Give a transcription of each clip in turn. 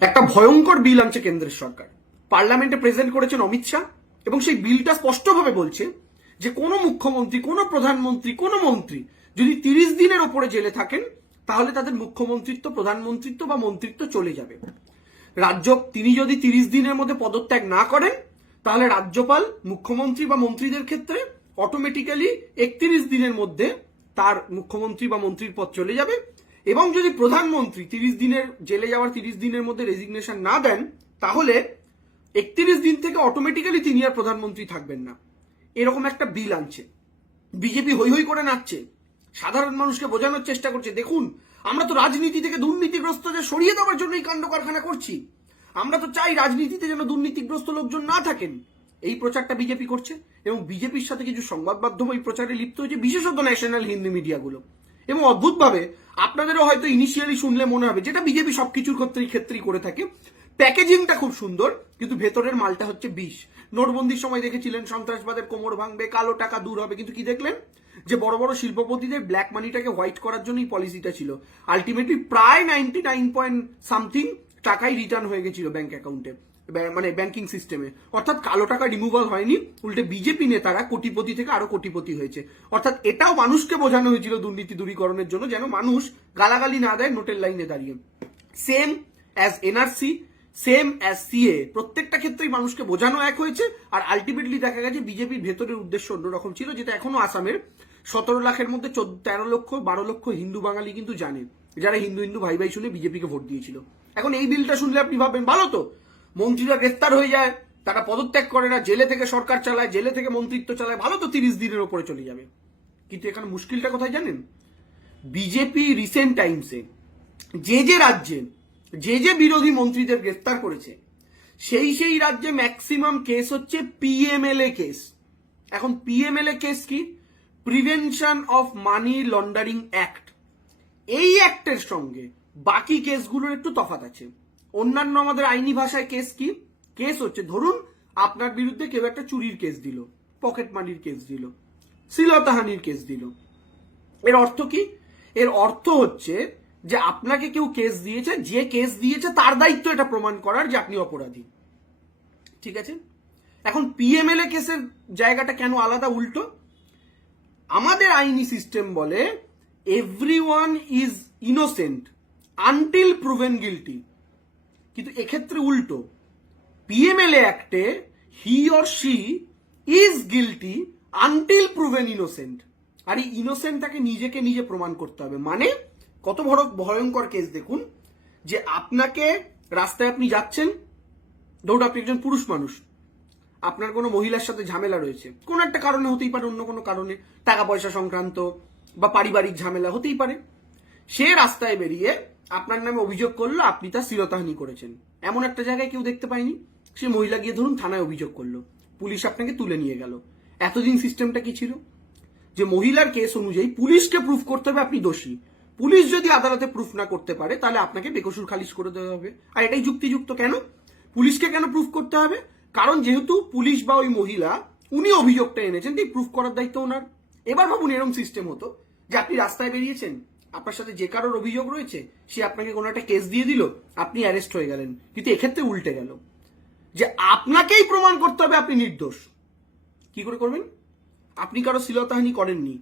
একটা ভয়ঙ্কর বিল আনছে কেন্দ্রের সরকার, পার্লামেন্টে প্রেজেন্ট করেছেন অমিত শাহ, এবং সেই বিলটা স্পষ্টভাবে বলছে যে কোনো মুখ্যমন্ত্রী, কোনো প্রধানমন্ত্রী, কোনো মন্ত্রী যদি 30 দিনের ওপরে জেলে থাকেন তাহলে তাদের মুখ্যমন্ত্রিত্ব, প্রধানমন্ত্রিত্ব বা মন্ত্রিত্ব চলে যাবে। তিনি যদি 30 দিনের মধ্যে পদত্যাগ না করেন তাহলে রাজ্যপাল মুখ্যমন্ত্রী বা মন্ত্রীদের ক্ষেত্রে অটোমেটিক্যালি 31 দিনের মধ্যে তার মুখ্যমন্ত্রী বা মন্ত্রীর পদ চলে যাবে, এবং যদি প্রধানমন্ত্রী 30 দিনের জেলে যাওয়ার 30 দিনের মধ্যে রেজিগনেশন না দেন তাহলে 31 দিন থেকে অটোমেটিক্যালি তিনি আর প্রধানমন্ত্রী থাকবেন না। এরকম একটা বিল আনছে। বিজেপি হৈ হৈ করে নাচছে, সাধারণ মানুষকে বোঝানোর চেষ্টা করছে, দেখুন আমরা তো রাজনীতি থেকে দুর্নীতিগ্রস্তদের সরিয়ে দেওয়ার জন্য এই কাণ্ড কারখানা করছি, আমরা তো চাই রাজনীতিতে যেন দুর্নীতিগ্রস্ত লোকজন না থাকেন। এই প্রচারটা বিজেপি করছে, এবং বিজেপির সাথে কিছু সংবাদ মাধ্যম এই প্রচারে লিপ্ত হয়েছে, বিশেষত ন্যাশনাল হিন্দি মিডিয়াগুলো। এবং অদ্ভুতভাবে আপনাদেরও হয়তো ইনিশিয়ালি শুনলে মনে হবে, যেটা বিজেপি সবকিছুর ক্ষেত্রেই করে থাকে, প্যাকেজিংটা খুব সুন্দর কিন্তু ভেতরের মালটা হচ্ছে বিষ। নোটবন্দির সময় দেখেছিলেন সন্ত্রাসবাদের কোমর ভাঙবে, কালো টাকা দূর হবে, কিন্তু কি দেখলেন যে বড় বড় শিল্পপতিদের ব্ল্যাক মানিটাকে হোয়াইট করার জন্য এই পলিসিটা ছিল। আলটিমেটলি প্রায় 99 পয়েন্ট সামথিং টাকাই রিটার্ন হয়ে গেছিল ব্যাংক অ্যাকাউন্টে, মানে ব্যাংকিং সিস্টেমে। অর্থাৎ কালো টাকা রিমুভাল হয়নি, উল্টে বিজেপি নেতারা কোটিপতি থেকে আরো কোটিপতি হয়েছে। অর্থাৎ এটাও মানুষকে বোঝানো হয়েছিল দুর্নীতি দূরীকরণের জন্য, যেন মানুষ গালাগালি না দেয় নোটের লাইনে দাঁড়িয়ে। Same as NRC, same as CA, প্রত্যেকটা ক্ষেত্রেই মানুষকে বোঝানো এক হয়েছে। আর আলটিমেটলি দেখা গেছে বিজেপির ভেতরের উদ্দেশ্য অন্যরকম ছিল, যেটা এখনো আসামের 17 লাখের মধ্যে 13 লক্ষ 12 লক্ষ হিন্দু বাঙালি কিন্তু জানে, যারা হিন্দু হিন্দু ভাই ভাই শুনে বিজেপিকে ভোট দিয়েছিল। এখন এই বিলটা শুনলে আপনি ভাববেন ভালো তো, মন্ত্রীরা গ্রেফতার হয়ে যায়, তারা পদত্যাগ করে না, জেলে থেকে সরকার চালায়, জেলে থেকে মন্ত্রিত্ব চালায়, ভালো তো 30 দিনের ওপরে চলে যাবে। কিন্তু এখানে মুশকিলটা কোথায় জানেন? বিজেপি রিসেন্ট টাইমসে যে রাজ্যে যে বিরোধী মন্ত্রীদের গ্রেফতার করেছে সেই রাজ্যে ম্যাক্সিমাম কেস হচ্ছে পিএমএলএ কেস। এখন পিএমএলএ কেস কি? Prevention of money laundering act. এই অ্যাক্টের সঙ্গে বাকি কেসগুলোর একটু তফাৎ আছে। অন্যান্য আমাদের আইনি ভাষায় কেস কি? কেস হচ্ছে, ধরুন আপনার বিরুদ্ধে কেউ একটা চুরির কেস দিল, পকেট মানির কেস দিল, শ্লীলতাহানির কেস দিল। এর অর্থ কি? এর অর্থ হচ্ছে যে আপনাকে কেউ কেস দিয়েছে, যে কেস দিয়েছে তার দায়িত্ব এটা প্রমাণ করার যে আপনি অপরাধী। ঠিক আছে? এখন পিএমএলএ কেসের জায়গাটা কেন আলাদা, উল্টো? আমাদের আইনি সিস্টেম বলে everyone is innocent until proven guilty, কিন্তু এক্ষেত্রে উল্টো। পিএমএলএ অ্যাক্টে he or she is guilty until proven innocent. আর এই ইনোসেন্টটাকে নিজেকে নিজে প্রমাণ করতে হবে। মানে কত বড় ভয়ঙ্কর কেস দেখুন, যে আপনাকে রাস্তায় আপনি যাচ্ছেন, ধরুন আপনি একজন পুরুষ মানুষ, আপনার কোনো মহিলার সাথে ঝামেলা রয়েছে, কোনো একটা কারণে হতেই পারে, অন্য কোনো কারণে, টাকা পয়সা সংক্রান্ত বা পারিবারিক ঝামেলা হতেই পারে। সে রাস্তায় বেরিয়ে আপনার নামে অভিযোগ করলো আপনি তার শ্লীলতাহানি করেছেন। এমন একটা জায়গায় কেউ দেখতে পায়নি, সে মহিলা গিয়ে ধরুন থানায় অভিযোগ করলো, পুলিশ আপনাকে তুলে নিয়ে গেল। এতদিন সিস্টেমটা কি ছিল? যে মহিলার কেস অনুযায়ী পুলিশকে প্রুফ করতে হবে আপনি দোষী। পুলিশ যদি আদালতে প্রুফ না করতে পারে তাহলে আপনাকে বেকসুর খারিজ করে দেওয়া হবে। আর এটাই যুক্তিযুক্ত। কেন পুলিশকে কেন প্রুফ করতে হবে? কারণ যেহেতু পুলিশ বা ওই মহিলা উনি অভিযোগটা এনেছেন, তাই প্রুফ করার দায়িত্ব ওনার। এবার ভাবুন এরকম সিস্টেম হতো যে আপনি রাস্তায় বেরিয়েছেন, আপনার সাথে যে কারোর অভিযোগ রয়েছে সে আপনাকে কোনো একটা কেস দিয়ে দিল, আপনি অ্যারেস্ট হয়ে গেলেন। কিন্তু এক্ষেত্রে উল্টে গেল, যে আপনাকেই প্রমাণ করতে হবে আপনি নির্দোষ। কি করে করবেন? আপনি কারো শ্লীলতাহানি করেননি,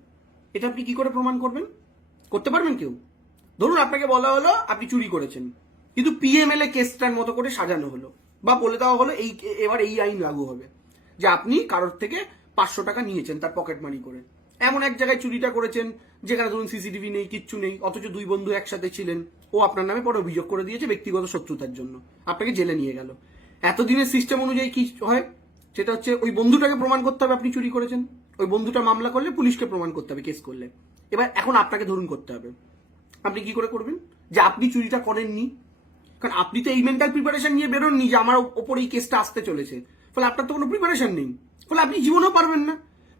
এটা আপনি কি করে প্রমাণ করবেন? করতে পারবেন কেউ? ধরুন আপনাকে বলা হলো আপনি চুরি করেছেন, কিন্তু পিএমএলএ কেসটার মতো করে সাজানো হলো, বা বলে দেওয়া হলো এবার এই আইন লাগু হবে যে আপনি কারোর থেকে 500 টাকা নিয়েছেন তার পকেট মানি করে। এমন এক জায়গায় চুরিটা করেছেন যেখানে ধরুন সিসিটিভি নেই, কিচ্ছু নেই, অথচ দুই বন্ধু একসাথে ছিলেন, ও আপনার নামে পরে অভিযোগ করে দিয়েছে ব্যক্তিগত শত্রুতার জন্য, আপনাকে জেলে নিয়ে গেল। এতদিনের সিস্টেম অনুযায়ী কি হয়? সেটা হচ্ছে ওই বন্ধুটাকে প্রমাণ করতে হবে আপনি চুরি করেছেন, ওই বন্ধুটা মামলা করলে পুলিশকে প্রমাণ করতে হবে কেস করলে। এবার এখন আপনাকে ধরুন করতে হবে, আপনি কি করে করবেন যে আপনি চুরিটা করেননি? কারণ আপনি তো এই মেন্টাল প্রিপারেশন নিয়ে বেরোননি যে আমার ওপর এই কেসটা আসতে চলেছে, ফলে আপনার তো কোনো প্রিপারেশন নেই, ফলে আপনি জীবনেও পারবেন না।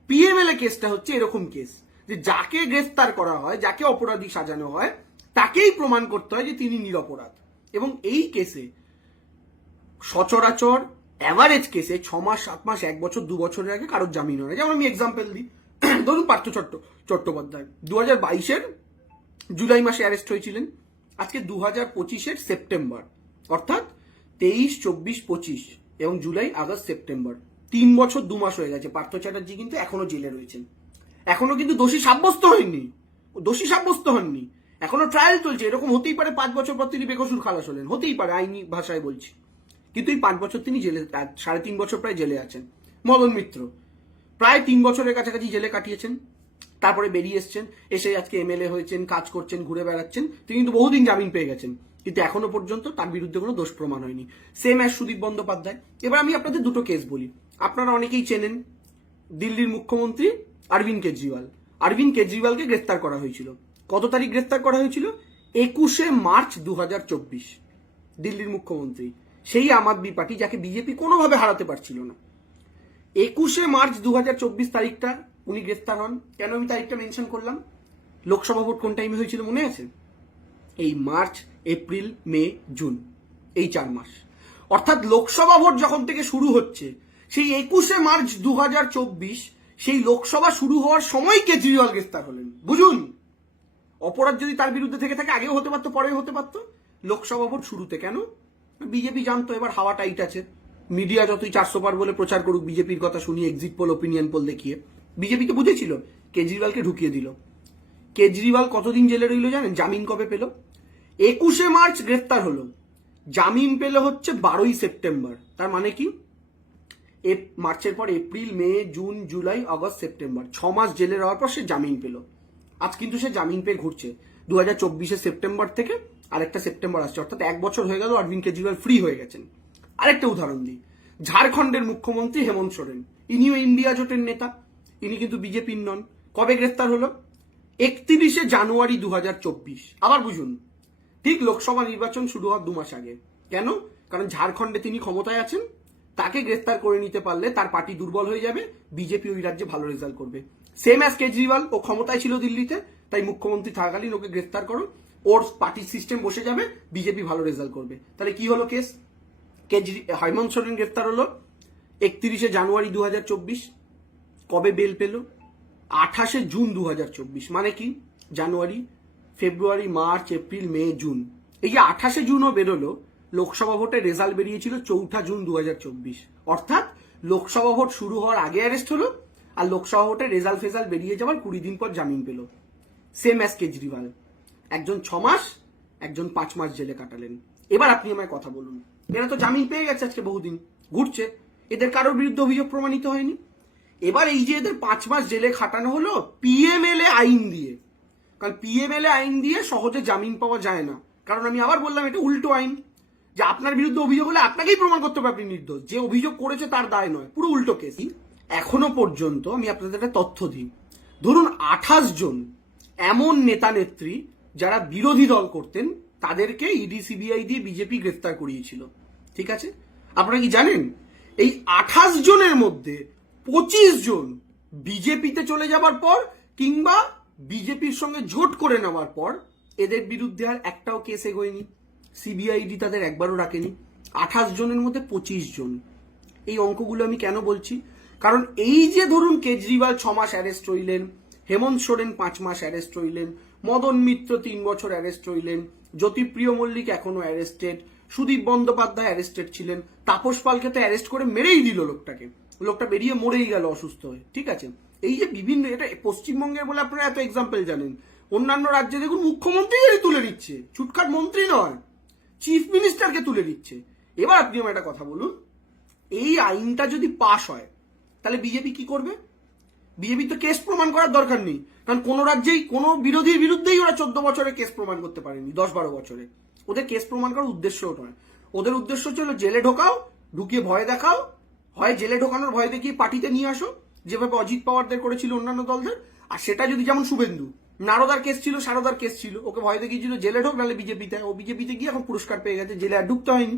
পিএমএলএ কেসটা হচ্ছে এরকম কেস, যে যাকে গ্রেফতার করা হয়, যাকে অপরাধী সাজানো হয়, তাকেই প্রমাণ করতে হয় যে তিনি নিরপরাধ। এবং এই কেসে সচরাচর অ্যাভারেজ কেসে 6 মাস 7 মাস 1 বছর 2 বছরের আগে কারোর জামিন হয় না। যেমন আমি এক্সাম্পল দিই, ধরুন পার্থ চট্টোপাধ্যায় 2022-এর জুলাই মাসে অ্যারেস্ট হয়েছিলেন, আজকে 2025-এর সেপ্টেম্বর, অর্থাৎ 23, 24, 25 এবং জুলাই, আগস্ট, সেপ্টেম্বর 3 বছর 2 মাস হয়ে গেছে। পার্থ চ্যাটার্জি কিন্তু এখনো জেলে রয়েছেন, এখনো কিন্তু দোষী সাব্যস্ত হয়নি, এখনো ট্রায়াল চলছে। এরকম হতেই পারে 5 বছর পর তিনি বেকসুর খালাস হলেন, হতেই পারে, আইনি ভাষায় বলছি। কিন্তু এই 5 বছর তিনি জেলে, 3.5 বছর প্রায় জেলে আছেন। মদন মিত্র প্রায় 3 বছরের কাছাকাছি জেলে কাটিয়েছেন, তারপরে বেরিয়ে এসছেন, এসে আজকে এমএলএ হয়েছেন, কাজ করছেন, ঘুরে বেড়াচ্ছেন। তিনি কিন্তু বহুদিন জামিন পেয়ে গেছেন, কিন্তু এখনো পর্যন্ত তার বিরুদ্ধে কোনো দোষ প্রমাণ হয়নি। Same as Sudip Bandyopadhyay. এবার আমি আপনাদের দুটো কেস বলি, আপনারা অনেকেই চেনেন। দিল্লির মুখ্যমন্ত্রী অরবিন্দ কেজরিওয়াল, অরবিন্দ কেজরিওয়ালকে গ্রেফতার করা হয়েছিল। কত তারিখ গ্রেফতার করা হয়েছিল? 21শে মার্চ 2024। দিল্লির মুখ্যমন্ত্রী, সেই আম আদমি পার্টি যাকে বিজেপি কোনোভাবে হারাতে পারছিল না। 21শে মার্চ 2024 তারিখটা উনি গ্রেফতার হন। কেন আমি তারিখটা মেনশন করলাম? লোকসভা ভোট কোন টাইমে হয়েছিল মনে আছে? এই মার্চ, এপ্রিল, মে, জুন, এই 4 মাস। অর্থাৎ লোকসভা ভোট যখন থেকে শুরু হচ্ছে, সেই 21শে মার্চ 2024, সেই লোকসভা শুরু হওয়ার সময় কেজরিওয়াল গ্রেফতার হলেন। বুঝুন, অপরাধ যদি তার বিরুদ্ধে থেকে থাকে, আগেও হতে পারতো, পরেও হতে পারতো, লোকসভা ভোট শুরুতে। কেন? বিজেপি জানতো এবার হাওয়া টাইট আছে। মিডিয়া যতই 400 পার বলে প্রচার করুক বিজেপির কথা শুনিয়ে, এক্সিট পোল, ওপিনিয়ন পোল দেখিয়ে, বিজেপি তো বুঝেছিল কেজরিওয়ালকে ঢুকিয়ে দিল। কেজরিওয়াল কতদিন জেলে রইল জানেন? জামিন কবে পেল? 21শে মার্চ গ্রেফতার হলো, জামিন পেল হচ্ছে 12ই সেপ্টেম্বর। তার মানে কি? মার্চের পর এপ্রিল, মে, জুন, জুলাই, আগস্ট, সেপ্টেম্বর, 6 মাস জেলে রওয়ার পর সে জামিন পেল। আজ কিন্তু সে জামিন পেয়ে ঘুরছে। 2024 সেপ্টেম্বর থেকে আরেকটা সেপ্টেম্বর আসছে, অর্থাৎ 1 বছর হয়ে গেল অরবিন্দ কেজরিওয়াল ফ্রি হয়ে গেছেন। আরেকটা উদাহরণ দিই, ঝাড়খণ্ডের মুখ্যমন্ত্রী হেমন্ত সোরেন, ইনিও ইন্ডিয়া জোটের নেতা, ইনি কিন্তু বিজেপির নন। কবে গ্রেফতার হলো? 31শে জানুয়ারি 2024। আবার বুঝুন, ঠিক লোকসভা নির্বাচন শুরু হওয়ার 2 মাস আগে। কেন? কারণ ঝাড়খণ্ডে তিনি ক্ষমতায় আছেন, তাকে গ্রেফতার করে নিতে পারলে তার পার্টি দুর্বল হয়ে যাবে, বিজেপি ওই রাজ্যে ভালো রেজাল্ট করবে। সেম অ্যাজ কেজরিওয়াল, ও ক্ষমতায় ছিল দিল্লিতে, তাই মুখ্যমন্ত্রী থাকাকালীন ওকে গ্রেফতার করো, ওর পার্টির সিস্টেম বসে যাবে, বিজেপি ভালো রেজাল্ট করবে। তাহলে কি হলো কেস? হেমন্ত সোরেন গ্রেফতার হলো 31শে জানুয়ারি 2024। কবে বেল পেল? 28শে জুন 2024। মানে কি? জানুয়ারি, ফেব্রুয়ারি, মার্চ, এপ্রিল, মে, জুন, এই যে 28শে জুনও বেরোলো, লোকসভা ভোটের রেজাল্ট বেরিয়েছিল 4 জুন 2024। অর্থাৎ লোকসভা ভোট শুরু হওয়ার আগে অ্যারেস্ট হলো, আর লোকসভা ভোটের রেজাল্ট বেরিয়ে যাওয়ার 20 দিন পর জামিন পেল। সেম অ্যাজ কেজরিওয়াল, একজন 6 মাস, একজন 5 মাস জেলে কাটালেন। এবার আপনি আমায় কথা বলুন, এরা তো জামিন পেয়ে গেছে, আজকে বহুদিন ঘুরছে, এদের কারোর বিরুদ্ধে অভিযোগ প্রমাণিত হয়নি। এবার এই যে এদের 5 মাস জেলে খাটানো হলো পিএমএলএ আইন দিয়ে, কারণ পিএমএলএ আইন দিয়ে সহজে জামিন পাওয়া যায় না। কারণ আমি আবার বললাম, এটা উল্টো আইন, যে আপনার বিরুদ্ধে অভিযোগ হলে আপনাকেই প্রমাণ করতে হবে আপনি নির্দোষ, যে অভিযোগ করেছে তার দায় নয়, পুরো উল্টো কেস। এখনো পর্যন্ত আমি আপনাদের একটা তথ্য দিই, ধরুন 28 জন এমন নেতা নেত্রী যারা বিরোধী দল করতেন, তাদেরকে ইডি সিবিআই দিয়ে বিজেপি গ্রেফতার করিয়েছিল। ঠিক আছে? আপনারা কি জানেন এই 28 জনের মধ্যে 25 জন বিজেপিতে চলে যাবার পর কিংবা বিজেপির সঙ্গে জোট করে নেওয়ার পর এদের বিরুদ্ধে আর একটাও কেস এগোয়নি, সিবিআইডি তাদের একবারও রাখেনি। 28 জনের মধ্যে 25 জন। এই অঙ্কগুলো আমি কেন বলছি? কারণ এই যে ধরুন কেজরিওয়াল 6 মাস অ্যারেস্ট হইলেন, হেমন্ত সোরেন 5 মাস অ্যারেস্ট হইলেন, মদন মিত্র 3 বছর অ্যারেস্ট হইলেন, জ্যোতিপ্রিয় মল্লিক এখনো অ্যারেস্টেড, সুদীপ বন্দ্যোপাধ্যায় অ্যারেস্টেড ছিলেন, তাপস পালকে তো অ্যারেস্ট করে মেরেই দিল লোকটাকে, লোকটা বেরিয়ে মরেই গেল অসুস্থ হয়ে। ঠিক আছে? এই যে বিভিন্ন, এটা পশ্চিমবঙ্গের বলে আপনারা এত এক্সাম্পল জানেন, অন্যান্য রাজ্যে দেখুন মুখ্যমন্ত্রীকে তুলে নিচ্ছে, ছুটখাট মন্ত্রী নয়, চিফ মিনিস্টারকে তুলে নিচ্ছে। এবার আপনি আমার একটা কথা বলুন, এই আইনটা যদি পাশ হয় তাহলে বিজেপি কি করবে? বিজেপি তো কেস প্রমাণ করার দরকার নেই, কারণ কোন রাজ্যেই কোনো বিরোধীর বিরুদ্ধেই ওরা 14 বছরে কেস প্রমাণ করতে পারেনি, 10-12 বছরে। ওদের কেস প্রমাণ করার উদ্দেশ্যও নয়, ওদের উদ্দেশ্য ছিল জেলে ঢোকাও, ঢুকিয়ে ভয় দেখাও, হয় জেলে ঢোকানোর ভয় দেখিয়ে পার্টিতে নিয়ে আসো, যেভাবে অজিত পাওয়ারদের করেছিল অন্যান্য দলদের। আর সেটা যদি, যেমন শুভেন্দু, নারদার কেস ছিল, সারদার কেস ছিল, ওকে ভয় দেখিয়েছিল জেলে ঢোক নাহলে বিজেপিতে, ও বিজেপিতে গিয়ে এখন পুরস্কার পেয়ে গেছে, জেলে আর ঢুকতে হয়নি।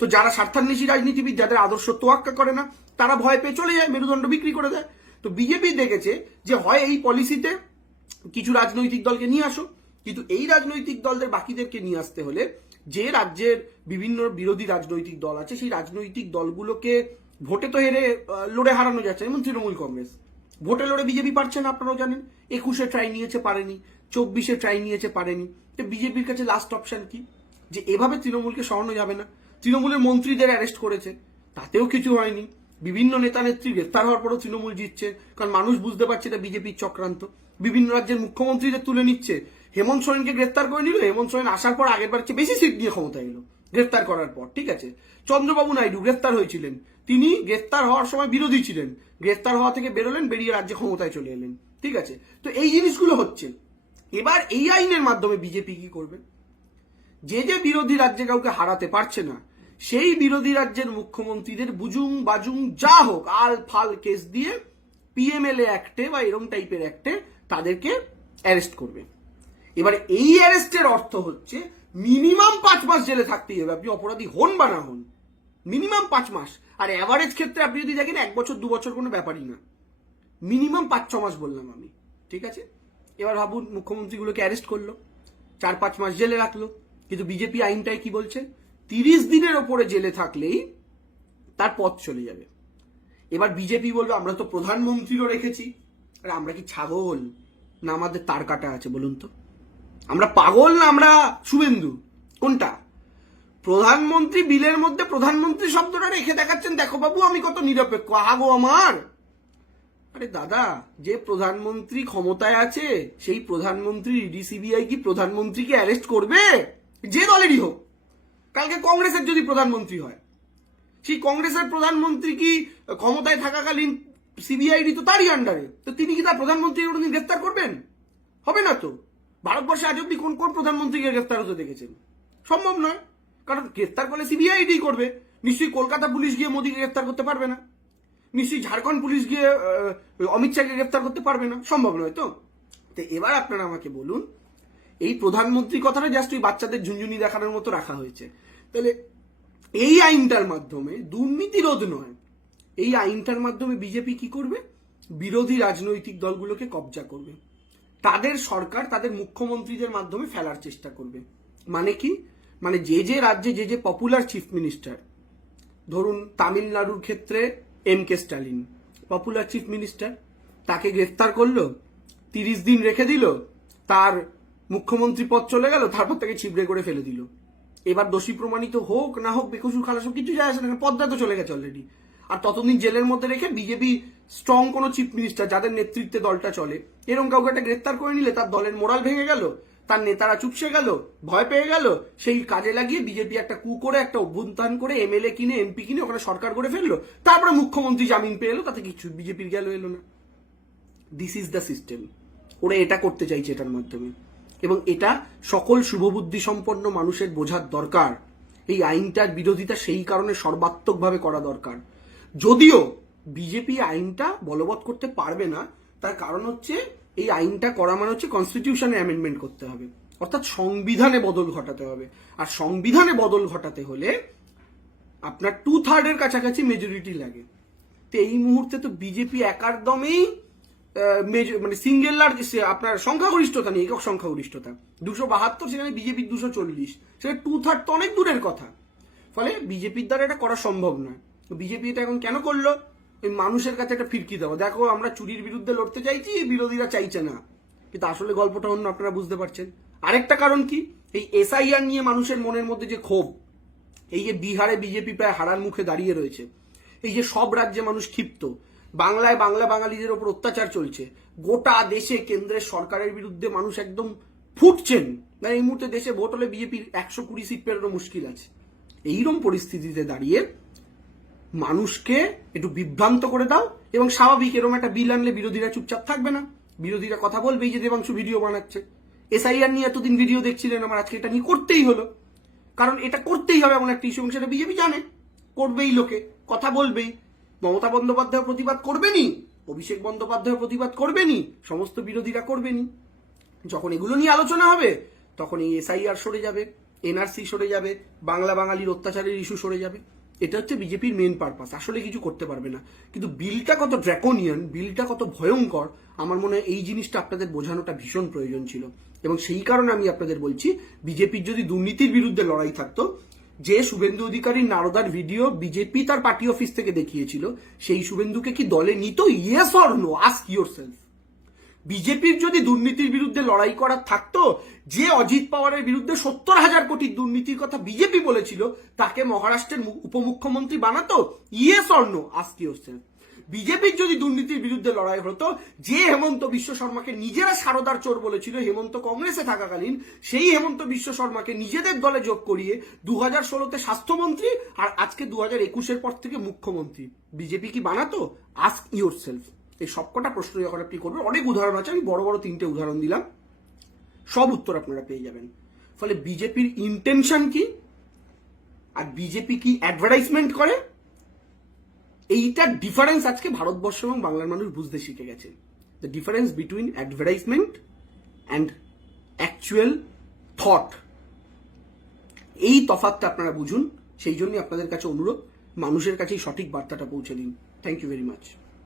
তো যারা স্বার্থান্বেষী রাজনীতিবিদ, যাদের আদর্শ তোয়াক্কা করে না, তারা ভয় পেয়ে চলে যায়, মেরুদণ্ড বিক্রি করে দেয়। তো বিজেপি দেখেছে যে হয় এই পলিসিতে কিছু রাজনৈতিক দলকে নিয়ে আসো, কিন্তু এই রাজনৈতিক দলদের বাকিদেরকে নিয়ে আসতে হলে যে রাজ্যের বিভিন্ন বিরোধী রাজনৈতিক দল আছে, সেই রাজনৈতিক দলগুলোকে ভোটে তো হেরে লড়ে হারানো যাচ্ছে। যেমন তৃণমূল কংগ্রেস ভোটে লড়ে বিজেপি পারছে না, আপনারাও জানেন। 21-এ ট্রাই নিয়েছে, পারেনি। 24-এ ট্রাই নিয়েছে, পারেনি। তো বিজেপির কাছে লাস্ট অপশন কি? যে এভাবে তৃণমূলকে সরানো যাবে না। তৃণমূলের মন্ত্রীদের অ্যারেস্ট করেছে, তাতেও কিছু হয়নি। বিভিন্ন নেতা নেত্রী গ্রেফতার হওয়ার পরও তৃণমূল জিতছে, কারণ মানুষ বুঝতে পারছে এটা বিজেপির চক্রান্ত। বিভিন্ন রাজ্যের মুখ্যমন্ত্রীদের তুলে নিচ্ছে। হেমন্ত সোরেনকে গ্রেফতার করে নিল, হেমন্ত সোরেন আসার পর আগের বার চেয়ে বেশি সিট নিয়ে ক্ষমতায় এলো গ্রেফতার করার পর, ঠিক আছে। চন্দ্রবাবু নাইডু গ্রেফতার হয়েছিলেন, তিনি গ্রেফতার হওয়ার সময় বিরোধী ছিলেন, গ্রেফতার হওয়া থেকে বেরোলেন, বেরিয়ে রাজ্যে ক্ষমতায় চলে এলেন, ঠিক আছে। তো এই জিনিসগুলো হচ্ছে। এবার এই আইনের মাধ্যমে বিজেপি কি করবে? যে যে বিরোধী রাজ্যে কাউকে হারাতে পারছে না, সেই বিরোধী রাজ্যের মুখ্যমন্ত্রীদের বুজুং বাজুং যা হোক আল ফাল কেস দিয়ে পিএমএলএ অ্যাক্টে বা এরকম টাইপের অ্যাক্টে তাদেরকে অ্যারেস্ট করবে। এবার এই অ্যারেস্টের অর্থ হচ্ছে মিনিমাম 5 মাস জেলে থাকতেই হবে, আপনি অপরাধী হন বা না হন, মিনিমাম 5 মাস। আর অ্যাভারেজ ক্ষেত্রে আপনি যদি দেখেন 1 বছর 2 বছর কোনো ব্যাপারই না, মিনিমাম 5-6 মাস বললাম আমি, ঠিক আছে। এবার ভাবুন, মুখ্যমন্ত্রীগুলোকে অ্যারেস্ট করলো, 4-5 মাস জেলে রাখলো, কিন্তু বিজেপি আইনটাই কি বলছে? 30 দিনের ওপরে জেলে থাকলেই তার পথ চলে যাবে। এবার বিজেপি বলবে আমরা তো প্রধানমন্ত্রীরও রেখেছি। আরে আমরা কি ছাগল না আমাদের তার কাটা আছে বলুন তো? আমরা পাগল না আমরা শুভেন্দু? কোনটা? প্রধানমন্ত্রী বিলের মধ্যে প্রধানমন্ত্রী শব্দটা রেখে দেখাচ্ছেন, দেখো বাবু আমি কত নিরপেক্ষ, আহাগো আমার। আরে দাদা, যে প্রধানমন্ত্রী ক্ষমতায় আছে সেই প্রধানমন্ত্রী ইডি সিবিআই কি প্রধানমন্ত্রীকে অ্যারেস্ট করবে? যে দলেরই হোক। কালকে কংগ্রেসের যদি প্রধানমন্ত্রী হয়, সেই কংগ্রেসের প্রধানমন্ত্রী কি ক্ষমতায় থাকাকালীন সিবিআইডি তো তারই আন্ডারে, তো তিনি কি তার প্রধানমন্ত্রীকে কোনোদিন গ্রেফতার করবেন? হবে না তো। ভারতবর্ষে আজ অব্দি কোন কোন প্রধানমন্ত্রীকে গ্রেফতার হতে দেখেছেন? সম্ভব নয়, কারণ গ্রেফতার করলে সিবিআইডি করবে। নিশ্চয়ই কলকাতা পুলিশ গিয়ে মোদীকে গ্রেফতার করতে পারবে না, নিশ্চয়ই ঝাড়খণ্ড পুলিশ গিয়ে অমিত শাহকে গ্রেফতার করতে পারবে না, সম্ভব নয় তো। তো এবার আপনারা আমাকে বলুন, এই প্রধানমন্ত্রী কথাটা জাস্ট ওই বাচ্চাদের ঝুনঝুনি দেখানোর মতো রাখা হয়েছে। তাহলে এই আইনটার মাধ্যমে দুর্নীতি রোধ নয়, এই আইনটার মাধ্যমে বিজেপি কি করবে? বিরোধী রাজনৈতিক দলগুলোকে কবজা করবে, তাদের সরকার তাদের মুখ্যমন্ত্রীদের মাধ্যমে ফেলার চেষ্টা করবে। মানে কি? মানে যে যে রাজ্যে যে যে পপুলার চিফ মিনিস্টার, ধরুন তামিলনাড়ুর ক্ষেত্রে MK. Stalin popular chief minister, তাকে গ্রেফতার করলো, 30 দিন রেখে দিল, তার মুখ্যমন্ত্রী পদ চলে গেল, তারপর তাকে ছিবড়ে করে ফেলে দিল। এবার দোষী প্রমাণিত হোক না হোক, বেকসুর খালাস হোক, কিছু যায় আসে না, পদটা তো চলে গেছে অলরেডি। আর ততদিন জেলের মধ্যে রেখে বিজেপি স্ট্রং কোনো চিফ মিনিস্টার যাদের নেতৃত্বে দলটা চলে, এরকম কাউকে একটা গ্রেফতার করে নিলে তার দলের মোরাল ভেঙে গেল, তার নেতারা চুপসে গেল, ভয় পেয়ে গেল, সেই কাজে লাগিয়ে বিজেপি একটা কু করে একটা অভ্যুত্থান করে এমএলএ কিনে এমপি কিনে ওখানে সরকার করে ফেললো, তারপরে মুখ্যমন্ত্রী জামিন পেয়ে এলো, তাতে কিছু বিজেপির গেল এলো না। This is the system. ওরা এটা করতে চাইছে এটার মাধ্যমে, এবং এটা সকল শুভবুদ্ধি সম্পন্ন মানুষের বোঝার দরকার। এই আইনটার বিরোধিতা সেই কারণে সর্বাত্মকভাবে করা দরকার। যদিও বিজেপি আইনটা বলবৎ করতে পারবে না, তার কারণ হচ্ছে এই আইনটা করা মানে হচ্ছে কনস্টিটিউশনে অ্যামেন্ডমেন্ট করতে হবে, অর্থাৎ সংবিধানে বদল ঘটাতে হবে। আর সংবিধানে বদল ঘটাতে হলে আপনার 2/3 কাছাকাছি মেজরিটি লাগে। তো এই মুহূর্তে তো বিজেপি একাদমেই মানে সিঙ্গেল লার্জ আপনার সংখ্যাগরিষ্ঠতা নেই, একক সংখ্যাগরিষ্ঠতা 272, সেখানে বিজেপির 240, সেটা 2/3 তো অনেক দূরের কথা। ফলে বিজেপির দ্বারা এটা করা সম্ভব নয়। বিজেপি এটা এখন কেন করলো? এই মানুষের কাছে একটা ফিরকি দেওয়া, দেখো আমরা চুরির বিরুদ্ধে লড়তে চাইছি, বিরোধীরা চাইছে না। কিন্তু আসলে গল্পটা অন্য, আপনারা বুঝতে পারছেন। আরেকটা কারণ কি? এই এসআইআর নিয়ে মানুষের মনের মধ্যে যে ক্ষোভ, এই যে বিহারে বিজেপি প্রায় হারার মুখে দাঁড়িয়ে রয়েছে, এই যে সব রাজ্যে মানুষ ক্ষিপ্ত, বাংলায় বাংলা বাঙালিদের ওপর অত্যাচার চলছে, গোটা দেশে কেন্দ্রের সরকারের বিরুদ্ধে মানুষ একদম ফুটছেন, এই মুহূর্তে দেশে ভোট হলে বিজেপির 120 সিট পেরোনো মুশকিল আছে। এইরকম পরিস্থিতিতে দাঁড়িয়ে মানুষকে একটু বিভ্রান্ত করে দাও, এবং স্বাভাবিক এরকম একটা বিল আনলে বিরোধীরা চুপচাপ থাকবে না, বিরোধীরা কথা বলবে। এই যে দেবাংশু ভিডিও বানাচ্ছে, এসআইআর নিয়ে এতদিন ভিডিও দেখছিলেন, আমার আজকে এটা নিয়ে করতেই হলো, কারণ এটা করতেই হবে এমন একটা ইস্যু, এবং সেটা বিজেপি জানে, করবেই, লোকে কথা বলবেই। মমতা বন্দ্যোপাধ্যায় প্রতিবাদ করবেনি, অভিষেক বন্দ্যোপাধ্যায় প্রতিবাদ করবেনি, সমস্ত বিরোধীরা করবেনি। যখন এগুলো নিয়ে আলোচনা হবে তখন এই এসআইআর সরে যাবে, এনআরসি সরে যাবে, বাংলা বাঙালির অত্যাচারের ইস্যু সরে যাবে। এটা হচ্ছে বিজেপির মেন পারপাস। আসলে কিছু করতে পারবে না, কিন্তু বিলটা কত ড্রাকোনিয়ান, বিলটা কত ভয়ঙ্কর, আমার মনে হয় এই জিনিসটা আপনাদের বোঝানোটা ভীষণ প্রয়োজন ছিল। এবং সেই কারণে আমি আপনাদের বলছি, বিজেপির যদি দুর্নীতির বিরুদ্ধে লড়াই থাকতো, যে শুভেন্দু অধিকারীর নারদার ভিডিও বিজেপি তার পার্টি অফিস থেকে দেখিয়েছিল, সেই শুভেন্দুকে কি দলে নিত? Yes or no? Ask yourself. বিজেপির যদি দুর্নীতির বিরুদ্ধে লড়াই করার থাকতো, যে অজিত পাওয়ারের বিরুদ্ধে 70,000 কোটির দুর্নীতির কথা বিজেপি বলেছিল, তাকে মহারাষ্ট্রের উপমুখ্যমন্ত্রী বানাতো? Yes or no, ask yourself. বিজেপির যদি দুর্নীতির বিরুদ্ধে লড়াই হতো, যে হেমন্ত বিশ্ব শর্মাকে নিজেরা সারদার চোর বলেছিল হেমন্ত কংগ্রেসে থাকাকালীন, সেই হেমন্ত বিশ্ব শর্মাকে নিজেদের দলে যোগ করিয়ে 2016-তে স্বাস্থ্যমন্ত্রী আর আজকে 2021-এর পর থেকে মুখ্যমন্ত্রী, বিজেপি কি বানাতো? Ask yourself. এই সবকটা প্রশ্ন যখন আপনি করবেন, অনেক উদাহরণ আছে, আমি বড় বড় 3টে উদাহরণ দিলাম, সব উত্তর আপনারা পেয়ে যাবেন। ফলে বিজেপির ইন্টেনশন কি আর বিজেপি কি অ্যাডভার্টাইজমেন্ট করে, এইটার ডিফারেন্স আজকে ভারতবর্ষ এবং বাংলার মানুষ বুঝতে শিখে গেছে। The difference between advertisement and actual thought, এই তফাৎটা আপনারা বুঝুন। সেই জন্যই আপনাদের কাছে অনুরোধ, মানুষের কাছে সঠিক বার্তাটা পৌঁছে দিন। Thank you very much.